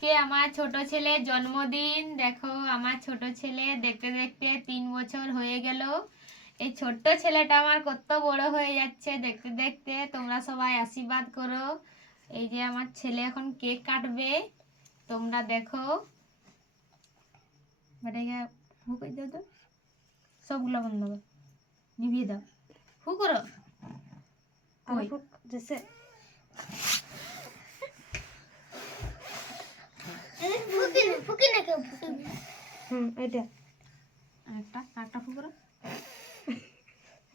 আজকে আমার ছোট ছেলের জন্মদিন। দেখো আমার ছোট ছেলে দেখতে দেখতে 3 বছর হয়ে গেল। এই ছোট্ট ছেলেটা আমার কত বড় হয়ে যাচ্ছে দেখতে দেখতে। তোমরা সবাই আশীর্বাদ করো। এই যে আমার ছেলে এখন কেক কাটবে, তোমরা দেখো। ফু করে দাও তো, সবগুলো বন্ধ করো, নিভিয়ে দাও, ফু করো। और फुक जैसे ফুকি না কেউ এটা আরেকটা ফু করো।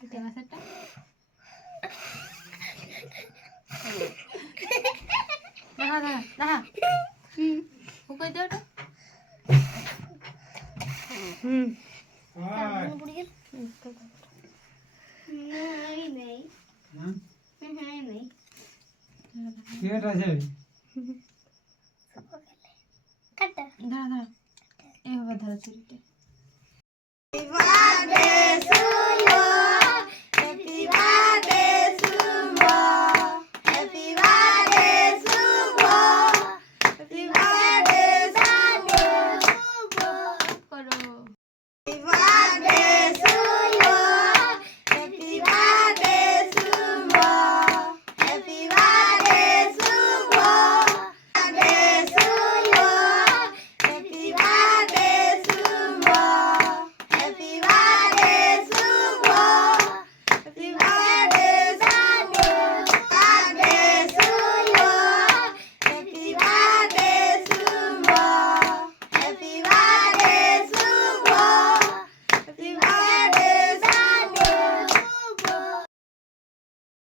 এটা বাসাটা দেখা দেখা দেখা ফু করে দাও ওটা। नहीं नहीं नहीं কেটা যাবে काटा ধরো ধরো, এইভাবে ধরো ছুরিটা। এইবার